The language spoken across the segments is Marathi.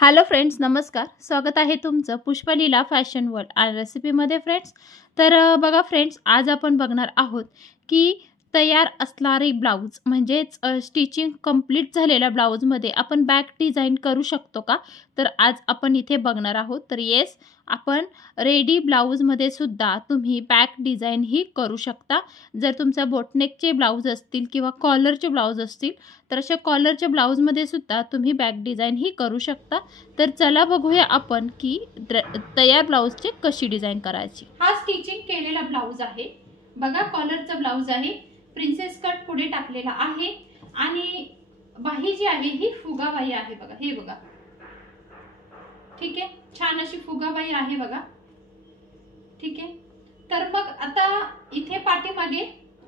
हॅलो फ्रेंड्स, नमस्कार. स्वागत आहे तुमचं पुष्पलीला फॅशन वर्ल्ड आणि रेसिपीमध्ये फ्रेंड्स. बघा फ्रेंड्स, आज आपण बघणार आहोत की तयार असणारी ब्लाऊज म्हणजेच स्टिचिंग कंप्लीट झालेल्या ब्लाऊजमध्ये आपण बॅक डिझाईन करू शकतो का? तर आज आपण इथे बघणार आहोत. तर येस, आपण रेडी ब्लाऊजमध्ये सुद्धा तुम्ही बॅक डिझाईन ही करू शकता. जर तुमचा बोटनेकचे ब्लाऊज असतील किंवा कॉलरचे ब्लाऊज असतील तर अशा कॉलरच्या ब्लाऊजमध्ये सुद्धा तुम्ही बॅक डिझाईन ही करू शकता. तर चला बघूया आपण की तयार ब्लाऊजची कशी डिझाईन करायची. हा स्टिचिंग केलेला ब्लाऊज आहे. बघा, कॉलरचा ब्लाऊज आहे. प्रिन्सेस कट पुढे टाकलेला आहे आणि बाही जी आहे ही फुगाबाई आहे. बघा, हे बघा, ठीक आहे. छान अशी फुगाबाई आहे बघा, ठीक आहे. तर मग आता इथे पाठीमागे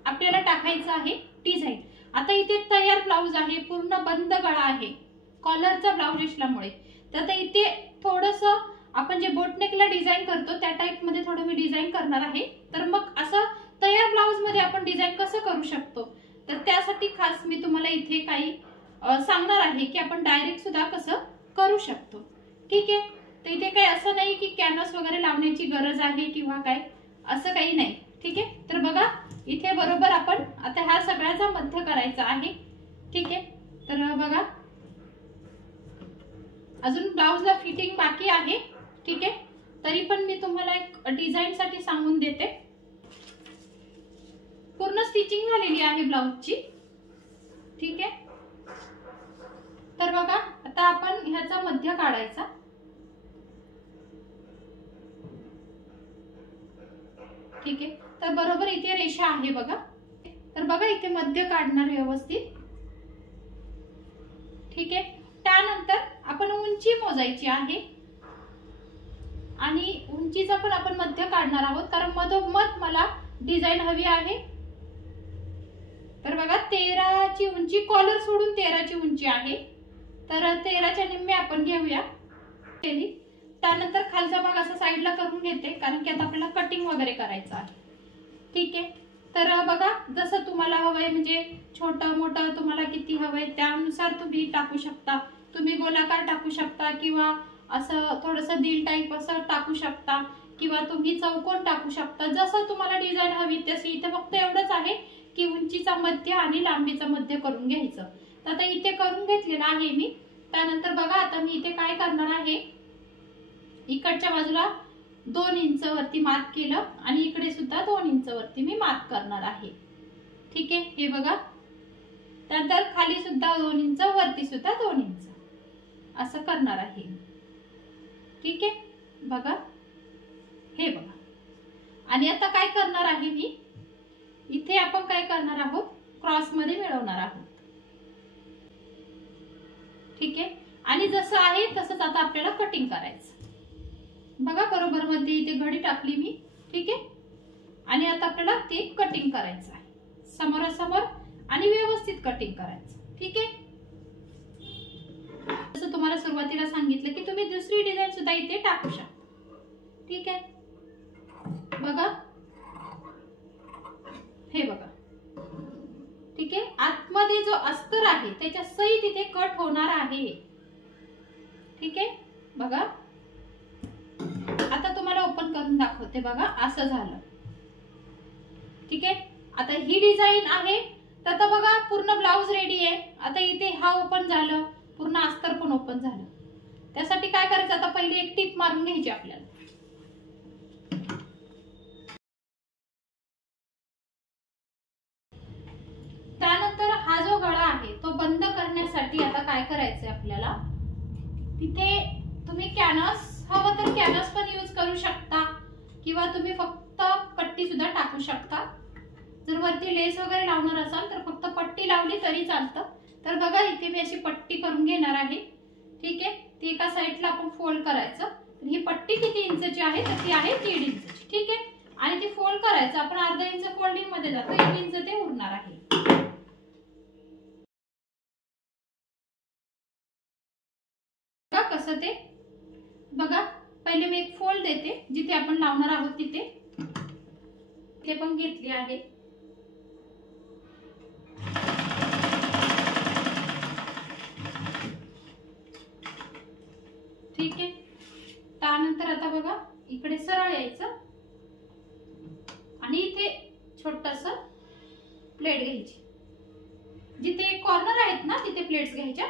आपल्याला टाकायचं आहे डिझाईन. आता इथे तयार ब्लाऊज आहे, पूर्ण बंद गळा आहे कॉलरचा ब्लाऊज असल्यामुळे. तर आता इथे थोडस आपण जे बोटनेकला डिझाईन करतो त्या टाइप मध्ये थोडं मी डिझाईन करणार आहे. तर मग असं तयार ब्लाऊज मध्ये आपण डिझाईन कसं करू शकतो, तर त्यासाठी खास मी तुम्हाला इथे काही सांगणार आहे की आपण डायरेक्ट सुद्धा कसं करू शकतो, ठीक आहे. तर इथे काही असं नाही की कॅनव्हास वगैरे लावण्याची गरज आहे किंवा काय, असं काही नाही, ठीक आहे. तर बघा, इथे बरोबर आपण आता ह्या सगळ्याचा मध्य करायचा आहे, ठीक आहे. तर बघा, अजून ब्लाऊजला फिटिंग बाकी आहे, ठीक आहे. तरी पण मी तुम्हाला एक डिझाईन साठी सांगून देते. पूर्ण स्टिचिंग झालेली आहे ब्लाऊजची, ठीक आहे. तर बघा, आता आपण ह्याचा मध्य काढायचा, ठीक आहे. तर बरोबर इथे रेषा आहे बघा. तर बघा, इथे मध्य काढणार व्यवस्थित, ठीक आहे. त्यानंतर आपण उंची मोजायची आहे आणि उंचीचा पण आपण मध्य काढणार आहोत, कारण मधोमध मला डिझाईन हवी आहे. तर बघा, 13 ची उंची, कॉलर सोडून 13 ची उंची आहे. तर 13 च्या निम्मे आपण घेऊया. त्यानंतर खालचा भाग असा साईडला करून घेते, कारण की आता आपल्याला कटिंग वगैरे करायचं आहे, ठीक आहे. तर बघा, जसं तुम्हाला हवंय, म्हणजे छोटं मोठं तुम्हाला किती हवंय त्यानुसार तुम्ही टाकू शकता. तुम्ही गोलाकार टाकू शकता किंवा असं थोडंसं दिल टाईप असं टाकू शकता किंवा तुम्ही चौकोन टाकू शकता, जसं तुम्हाला डिझाईन हवी तशी. इथे फक्त एवढंच आहे की उंचीचा मध्य आणि लांबीचा मध्य करून घ्यायचं. तर आता इथे करून घेतलेलं आहे मी. त्यानंतर बघा, आता मी इथे काय करणार आहे, इकडच्या बाजूला 2 इंच वरती मार्क केलं आणि इकडे सुद्धा 2 इंच वरती मी मार्क करणार आहे, ठीक आहे. हे बघा, त्यानंतर खाली सुद्धा 2 इंच, वरती सुद्धा 2 इंच असं करणार आहे, ठीक आहे. बघा, हे बघा. आणि आता काय करणार आहे मी, इथे आपण काय करणार आहोत, क्रॉस मध्ये मिळवणार आहोत, ठीक आहे. आणि जसं आहे तसंच आता आपल्याला कटिंग करायचं. बघा, बरोबर मध्ये इथे घडी टाकली मी, ठीक आहे. आणि आता आपल्याला ते कटिंग करायचं आहे, समोरासमोर आणि व्यवस्थित कटिंग करायचं, ठीक आहे. जसं तुम्हाला सुरुवातीला सांगितलं की तुम्ही दुसरी डिझाईन सुद्धा इथे टाकू शकता, ठीक आहे. बघा, हे बघा, ठीक आहे. आतमध्ये जो अस्तर आहे त्याच्या सहित इथे कट होणार आहे, ठीक आहे. बघा, आता तुम्हाला ओपन करून दाखवते. बघा, असं झालं, ठीक आहे. आता ही डिझाईन आहे. तर आता बघा, पूर्ण ब्लाऊज रेडी आहे. आता इथे हा ओपन झालं, पूर्ण अस्तर पण ओपन झालं. त्यासाठी काय करायचं, आता पहिले एक टिप मारून घ्यायची आपल्याला. त्यानंतर हा जो गळा आहे तो बंद करण्यासाठी आता काय करायचंय आपल्याला, तिथे तुम्ही कॅनव्हास हवं तर कॅनव्हास पण यूज करू शकता किंवा तुम्ही फक्त पट्टी सुद्धा टाकू शकता. जर वरती लेस वगैरे लावणार असाल तर फक्त पट्टी लावली तरी चालतं. तर बघा, इथे मी अशी पट्टी करून घेणार आहे, ठीक आहे. ती एका साईडला आपण फोल्ड करायचं. ही पट्टी किती इंचची आहे, तर ती आहे 1.5 इंचची, ठीक आहे. आणि ती फोल्ड करायचं. आपण अर्धा इंच फोल्डिंग मध्ये जातो, 1 इंच ते उरणार आहे. बघा कसं ते, बघा, पहिले मी एक फोल्ड देते जिथे आपण लावणार आहोत तिथे. ते पण घेतली आहे. त्यानंतर आता बघा इकडे सरळ यायचं आणि इथे छोटंसं प्लेट घ्यायची, जिथे कॉर्नर आहेत ना तिथे प्लेट्स घ्यायच्या.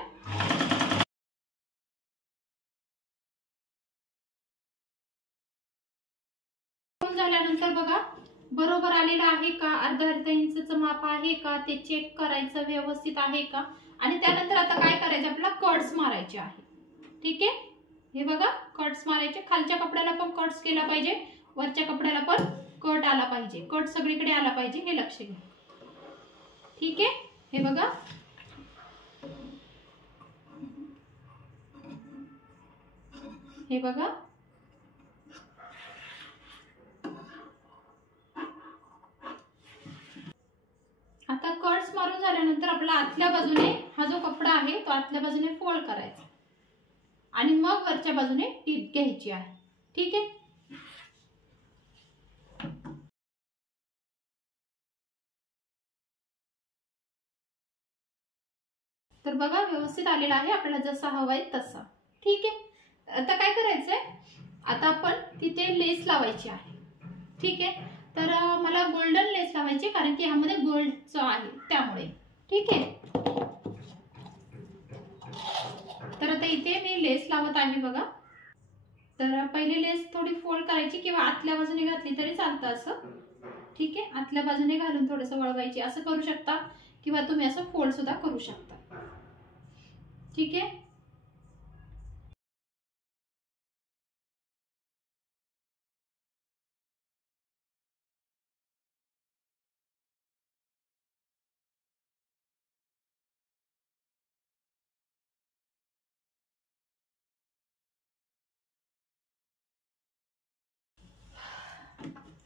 झाल्यानंतर बघा बरोबर आलेलं आहे का, अर्धा इंचचं माप आहे का ते चेक करायचं व्यवस्थित आहे का. आणि त्यानंतर आता काय करायचं, आपल्याला कट्स मारायचे आहे. ठीक आहे, हे बघा कट्स मारायचे. खालच्या कपड्याला पण कट्स केला पाहिजे, वरच्या कपड्याला पण कट आला पाहिजे, कट सगळीकडे आला पाहिजे, हे लक्ष घ्या. ठीक आहे, हे बघा हे बघा आता कट्स मारून झाल्यानंतर आपला आतल्या बाजूने हा जो कपडा आहे तो आतल्या बाजूने फोल्ड करायचा आणि मग वरच्या बाजूने टीप घ्यायची आहे. ठीक आहे, तर बघा व्यवस्थित आलेला आहे आपल्याला जसा हवाय तसा. ठीक आहे, आता काय करायचंय, आता आपण तिथे लेस लावायची आहे. ठीक आहे, तर मला गोल्डन लेस लावायची कारण की ह्यामध्ये गोल्डचं आहे त्यामुळे. ठीक आहे, तर आता इथे मी लेस लावत आहे बघा. तर पहिले लेस थोडी फोल्ड करायची किंवा आतल्या बाजूने घातली तरी चालतं असं. ठीक आहे, आतल्या बाजूने घालून थोडंसं वळवायची, असं करू शकता किंवा तुम्ही असं फोल्ड सुद्धा करू शकता. ठीक आहे,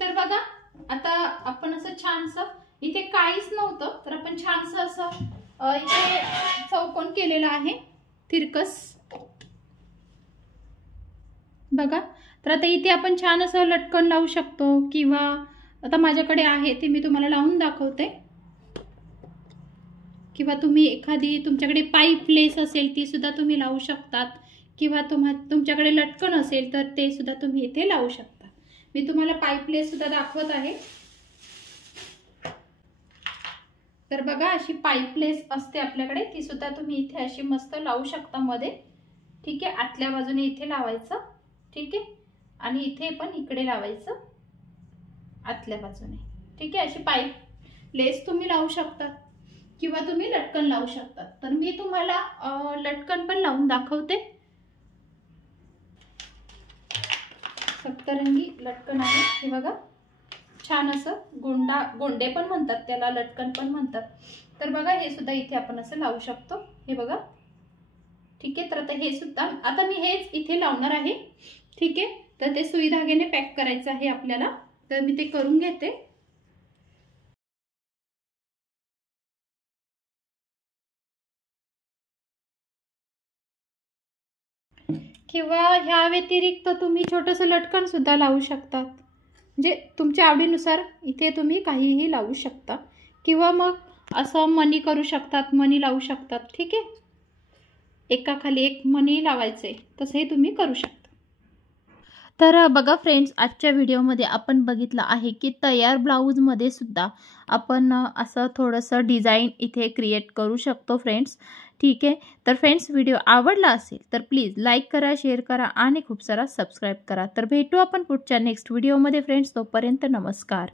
तर बघा आता आपण असं छानसं, इथे काहीच नव्हतं तर आपण छानसं असं इथे चौकोन केलेला आहे तिरकस बघा. तर आता इथे आपण छान असं लटकन लावू शकतो किंवा आता माझ्याकडे आहे ते मी तुम्हाला लावून दाखवते. किंवा तुम्ही एखादी तुमच्याकडे पाईप लेस असेल ती सुद्धा तुम्ही लावू शकतात किंवा तुमच्याकडे लटकन असेल तर ते सुद्धा तुम्ही इथे लावू शकता. मी तुम्हाला पाईप लेस सुद्धा दाखवत आहे. तर बघा अशी पाईप लेस असते आपल्याकडे, ती सुद्धा तुम्ही इथे अशी मस्त लावू शकता मध्ये. ठीक आहे, आतल्या बाजूने इथे लावायचं. ठीक आहे, आणि इथे पण इकडे लावायचं आतल्या बाजूने. ठीक आहे, अशी पाईप लेस तुम्ही लावू शकता किंवा तुम्ही लटकन लावू शकता. तर मी तुम्हाला लटकन पण लावून दाखवते. सप्तरंगी लटकन आहे हे बघा, छान असं गोंडे पण म्हणतात त्याला, लटकन पण म्हणतात. तर बघा हे सुद्धा इथे आपण असं लावू शकतो हे बघा. ठीक आहे, तर आता हे सुद्धा आता मी हेच इथे लावणार आहे. ठीक आहे, तर ते सुई धाग्याने पॅक करायचं आहे आपल्याला, तर मी ते करून घेते. किंवा ह्या व्यतिरिक्त तुम्ही छोटंसं लटकन सुद्धा लावू शकतात, म्हणजे तुमच्या आवडीनुसार इथे तुम्ही काहीही लावू शकता. किंवा मग असं मनी करू शकतात, मनी लावू शकतात. ठीक आहे, एकाखाली एक मनी लावायचे तसंही तुम्ही करू शकता. तर बघा फ्रेंड्स, आजच्या व्हिडिओमध्ये आपण बघितलं आहे की तयार ब्लाऊजमध्ये सुद्धा आपण असं थोडंसं डिझाईन इथे क्रिएट करू शकतो फ्रेंड्स. ठीक आहे, तर फ्रेंड्स व्हिडिओ आवडला असेल तर प्लीज लाईक करा, शेअर करा आणि खूप सारा सबस्क्राईब करा. तर भेटू आपण पुढच्या नेक्स्ट व्हिडिओमध्ये फ्रेंड्स. तोपर्यंत नमस्कार.